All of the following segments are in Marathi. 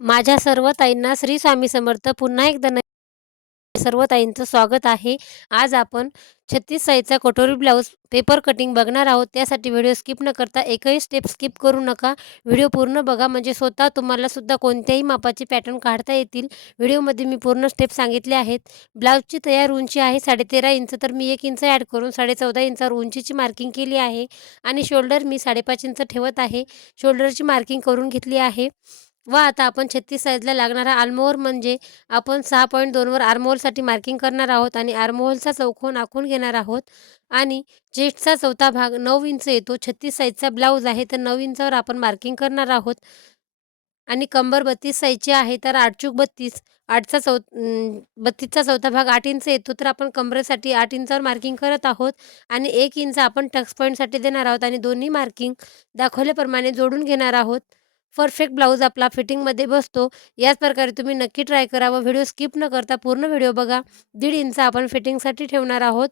माझ्या सर्व ताईंना श्री स्वामी समर्थ. पुन्हा एकदा सर्व ताईंचं स्वागत आहे. आज आपण 36 साईजचा कटोरी ब्लाऊज पेपर कटिंग बघणार आहोत. त्यासाठी व्हिडिओ स्किप न करता एकही स्टेप स्किप करू नका. व्हिडिओ पूर्ण बघा, म्हणजे स्वतः तुम्हाला सुद्धा कोणत्याही मापाचे पॅटर्न काढता येतील. व्हिडिओमध्ये मी पूर्ण स्टेप सांगितले आहेत. ब्लाऊजची तयार उंची आहे 13.5 इंच, तर मी 1 इंच ॲड करून 14.5 इंचावर उंचीची मार्किंग केली आहे आणि शोल्डर मी 5.5 इंच ठेवत आहे. शोल्डरची मार्किंग करून घेतली आहे. व आता आपण 36 साईजला लागणारा आर्महोल म्हणजे आपण 6.2 वर आर्महोलसाठी मार्किंग करणार आहोत आणि आर्महोलचा चौकोन आखून घेणार आहोत. आणि चेस्टचा चौथा भाग 9 इंच येतो. 36 साईजचा ब्लाऊज आहे, तर 9 इंचावर आपण मार्किंग करणार आहोत. आणि कंबर 32 साईजची आहे, तर 8 चूक 32, 32चा चौथा भाग 8 इंच येतो, तर आपण कमरेसाठी 8 इंचावर मार्किंग करत आहोत. आणि 1 इंच आपण टक्स पॉईंटसाठी देणार आहोत आणि दोन्ही मार्किंग दाखवल्याप्रमाणे जोडून घेणार आहोत. परफेक्ट ब्लाऊज आपला फिटिंगमध्ये बसतो. याच प्रकारे तुम्ही नक्की ट्राय करा व व्हिडिओ स्किप न करता पूर्ण व्हिडिओ बघा. 1.5 इंच आपण फिटिंगसाठी ठेवणार आहोत.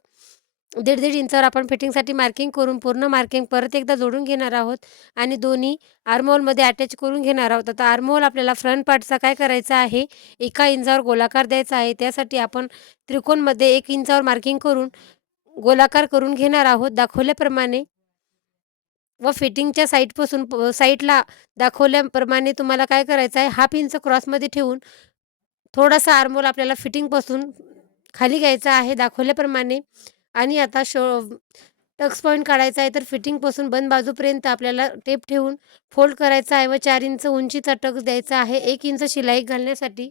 1.5 इंचावर आपण फिटिंगसाठी मार्किंग करून पूर्ण मार्किंग परत एकदा जोडून घेणार आहोत आणि दोन्ही आर्महोलमध्ये अटॅच करून घेणार आहोत. आता आर्महोल आपल्याला फ्रंट पार्टचा काय करायचा आहे, 1 इंचावर गोलाकार द्यायचा आहे. त्यासाठी आपण त्रिकोणमध्ये 1 इंचावर मार्किंग करून गोलाकार करून घेणार आहोत दाखवल्याप्रमाणे. व फिटिंगच्या साईडपासून साईडला दाखवल्याप्रमाणे तुम्हाला काय करायचं आहे, हाफ इंच क्रॉसमध्ये ठेवून थोडासा आर्महोल आपल्याला फिटिंगपासून खाली घ्यायचा आहे दाखवल्याप्रमाणे. आणि आता टक्स पॉईंट काढायचा आहे, तर फिटिंगपासून बंद बाजूपर्यंत आपल्याला टेप ठेवून फोल्ड करायचा आहे व 4 इंच उंचीचा टक्स द्यायचा आहे 1 इंच शिलाई घालण्यासाठी.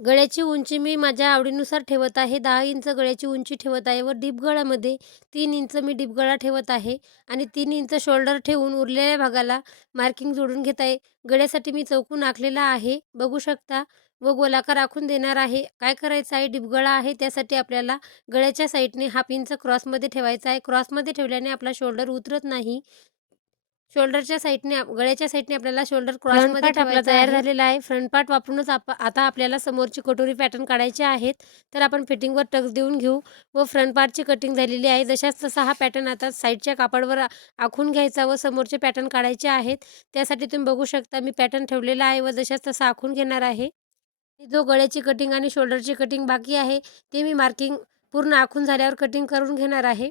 गळ्याची उंची मी माझ्या आवडीनुसार ठेवत आहे. 10 इंच गळ्याची उंची ठेवत आहे व डीप गळ्यामध्ये 3 इंच मी डीप गळा ठेवत आहे आणि 3 इंच शोल्डर ठेवून उरलेल्या भागाला मार्किंग जोडून घेत आहे. गळ्यासाठी मी चौकोन आखलेला आहे, बघू शकता, व गोलाकार आखून देणार आहे. काय करायचं आहे, डीप गळा आहे, त्यासाठी आपल्याला गळ्याच्या साईडने हाफ इंच क्रॉसमध्ये ठेवायचा आहे. क्रॉसमध्ये ठेवल्याने आपला शोल्डर उतरत नाही. शोल्डरच्या साईडने गळ्याच्या साईडने आपल्याला शोल्डर क्रॉसमध्ये ठेवायचा आपला तयार झालेला आहे. फ्रंट पार्ट वापरूनच आता आपल्याला समोरची कटोरी पॅटर्न काढायचे आहेत. तर आपण फिटिंगवर टक्स देऊन घेऊ व फ्रंट पार्टची कटिंग झालेली आहे. जशाच तसा हा पॅटर्न आता साईडच्या कापडवर आखून घ्यायचा व समोरचे पॅटर्न काढायचे आहेत. त्यासाठी तुम्ही बघू शकता मी पॅटर्न ठेवलेला आहे व जशाच तसा आखून घेणार आहे. जो गळ्याची कटिंग आणि शोल्डरची कटिंग बाकी आहे, ते मी मार्किंग पूर्ण आखून झाल्यावर कटिंग करून घेणार आहे.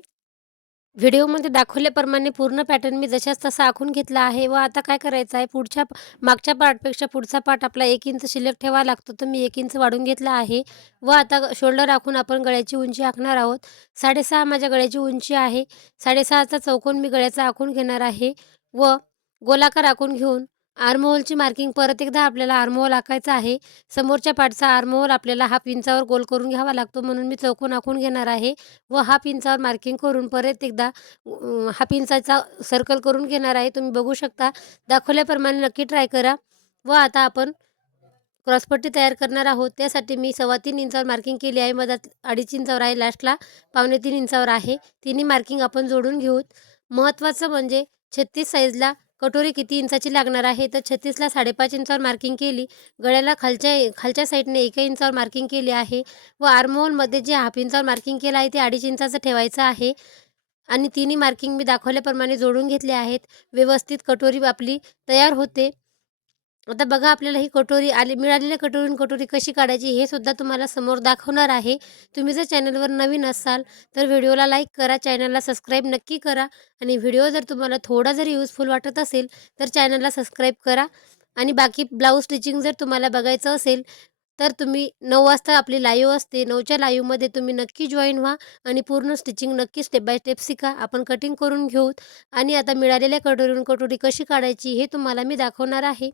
व्हिडिओमध्ये दाखवल्याप्रमाणे पूर्ण पॅटर्न मी जशाच तसा आखून घेतला आहे व आता काय करायचं आहे, मागच्या पार्टपेक्षा पुढचा पार्ट आपला 1 इंच शिल्लक ठेवावा लागतो, तर मी 1 इंच वाढून घेतला आहे. व आता शोल्डर आखून आपण गळ्याची उंची आखणार आहोत. 6.5 माझ्या गळ्याची उंची आहे. 6.5चा चौकोन मी गळ्याचा आखून घेणार आहे व गोलाकार आखून घेऊन आर्महोलची मार्किंग परत एकदा आपल्याला आर्महोल आखायचा आहे. समोरच्या पार्टचा आर्महोल आपल्याला हाफ इंचावर गोल करून घ्यावा लागतो, म्हणून मी चौकोन आखून घेणार आहे व हाफ इंचावर मार्किंग करून परत एकदा हाफ इंचाचा सर्कल करून घेणार आहे. तुम्ही बघू शकता, दाखवल्याप्रमाणे नक्की ट्राय करा. व आता आपण क्रॉसपट्टी तयार करणार आहोत. त्यासाठी मी 3.25 इंचावर मार्किंग केली आहे. मधात 2.5 इंचावर आहे, लास्टला 2.25 इंचावर आहे. तिन्ही मार्किंग आपण जोडून घेऊत. महत्त्वाचं म्हणजे 36 साईजला कटोरी किती इंचाची लागणार आहे, तर 36ला 5.5 इंचावर मार्किंग केली. गळ्याला खालच्या साईडने 1 इंचावर मार्किंग केली आहे व आर्महोलमध्ये जे हाफ इंचावर मार्किंग केलं आहे ते 2.5 इंचाचं ठेवायचं आहे. आणि तिन्ही मार्किंग मी दाखवल्याप्रमाणे जोडून घेतले आहेत. व्यवस्थित कटोरी आपली तयार होते. आता बघा, आपल्याला ही कटोरी मिळालेल्या कटोरीहून कटोरी कशी काढायची हे सुद्धा तुम्हाला समोर दाखवणार आहे. तुम्ही जर चॅनलवर नवीन असाल तर व्हिडिओला लाईक करा, चॅनलला सबस्क्राईब नक्की करा आणि व्हिडिओ जर तुम्हाला थोडा जरी युजफुल वाटत असेल तर चॅनलला सबस्क्राईब करा. आणि बाकी ब्लाऊज स्टिचिंग जर तुम्हाला बघायचं असेल तर तुम्ही 9 वाजता आपली लाईव्ह असते. 9च्या लाईव्हमध्ये तुम्ही नक्की जॉईन व्हा आणि पूर्ण स्टिचिंग नक्की स्टेप बाय स्टेप शिका. आपण कटिंग करून घेऊत आणि आता मिळालेल्या कटोरीवरून कटोरी कशी काढायची हे तुम्हाला मी दाखवणार आहे.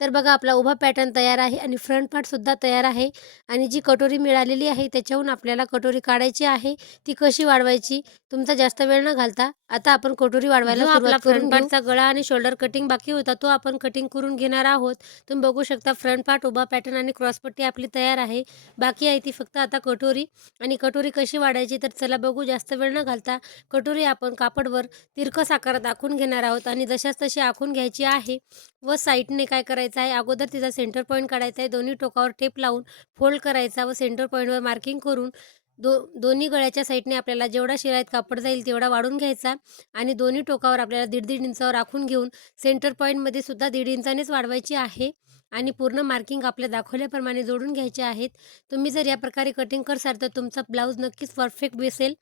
तर बघा, आपला उभा पॅटर्न तयार आहे आणि फ्रंट पार्टसुद्धा तयार आहे. आणि जी कटोरी मिळालेली आहे त्याच्याहून आपल्याला कटोरी काढायची आहे. ती कशी वाढवायची, तुमचा जास्त वेळ न घालता आता आपण कटोरी वाढवायला सुरुवात करून घेऊ. फ्रंट पार्टचा गळा आणि शोल्डर कटिंग बाकी होता, तो आपण कटिंग करून घेणार आहोत. तुम्ही बघू शकता, फ्रंट पार्ट, उभा पॅटर्न आणि क्रॉसपट्टी आपली तयार आहे. बाकी आहे ती फक्त आता कटोरी. आणि कटोरी कशी वाढायची तर चला बघू. जास्त वेळ न घालता कटोरी आपण कापडवर तिरकस आकारात आखून घेणार आहोत आणि जशाच तशी आखून घ्यायची आहे. व साईडने काय करायचं आहे, अगोदर तिचा सेंटर पॉईंट काढायचा आहे. दोन्ही टोकावर टेप लावून फोल्ड करायचा व सेंटर पॉईंटवर मार्किंग करून दोन्ही गळ्याच्या साईडने आपल्याला जेवढा शिराईत कापड जाईल तेवढा वाढून घ्यायचा आणि दोन्ही टोकावर आपल्याला 1.5 इंचावर आखून घेऊन सेंटर पॉईंटमध्ये सुद्धा 1.5 इंचानेच वाढवायची आहे. आणि पूर्ण मार्किंग आपल्या दाखवल्याप्रमाणे जोडून घ्यायचे आहेत. तुम्ही जर या प्रकारे कटिंग करसाल तर तुमचा ब्लाऊज नक्कीच परफेक्ट बसेल.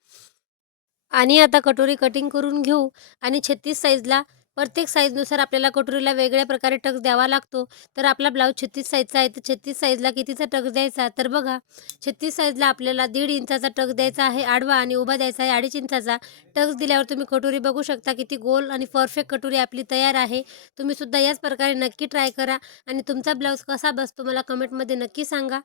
आणि आता कटोरी कटिंग करून घेऊ आणि 36 साईजला प्रत्येक साईजनुसार आपल्याला कटोरीला वेगळ्या प्रकारे टक्स द्यावा लागतो. तर आपला ब्लाऊज 36 साईजचा आहे, तर 36 साईजला कितीचा टक्स द्यायचा? तर बघा, 36 साईजला आपल्याला 1.5 इंचाचा टक्स द्यायचा आहे आडवा आणि उभा द्यायचा आहे 2.5 इंचाचा. टक्स दिल्यावर तुम्ही कटोरी बघू शकता किती गोल आणि परफेक्ट कटोरी आपली तयार आहे. तुम्हीसुद्धा याच प्रकारे नक्की ट्राय करा आणि तुमचा ब्लाऊज कसा बसतो मला कमेंटमध्ये नक्की सांगा.